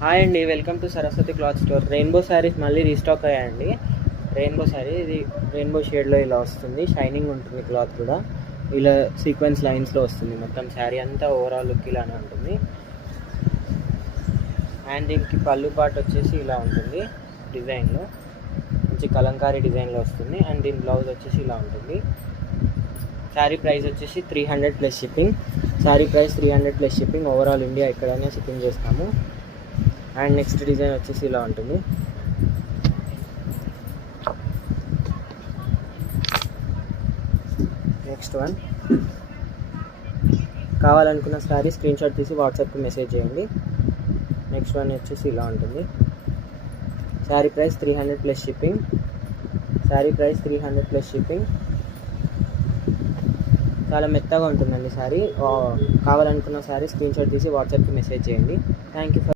Hi అండి, welcome to Saraswati cloth store. Rainbow saris మళ్ళీ restock అయ్యాయండి. రెయిన్బో శారీ ఇది రెయిన్బో షేడ్లో ఇలా వస్తుంది. షైనింగ్ ఉంటుంది, క్లాత్ కూడా ఇలా సీక్వెన్స్ లైన్స్లో వస్తుంది. మొత్తం శారీ అంతా ఓవరాల్ లుక్ ఇలానే ఉంటుంది. అండ్ దీనికి పళ్ళు పార్ట్ వచ్చేసి ఇలా ఉంటుంది, డిజైన్లో మంచి కలంకారీ డిజైన్లో వస్తుంది. అండ్ దీని బ్లౌజ్ వచ్చేసి ఇలా ఉంటుంది. శారీ ప్రైస్ వచ్చేసి 300 plus shipping. Sari price 300 plus shipping. Overall India ఎక్కడైనా షిప్పింగ్ చేస్తాము. అండ్ నెక్స్ట్ డిజైన్ వచ్చేసి ఇలా ఉంటుంది. నెక్స్ట్ వన్ కావాలనుకున్న శారీ స్క్రీన్ షాట్ తీసి వాట్సాప్కి మెసేజ్ చేయండి. నెక్స్ట్ వన్ వచ్చేసి ఇలా ఉంటుంది. Sari price 300 plus shipping. Sari price 300 plus shipping. చాలా మెత్తగా ఉంటుందండి శారీ. కావాలనుకున్న శారీ స్క్రీన్ షాట్ తీసి వాట్సాప్కి మెసేజ్ చేయండి. Thank you for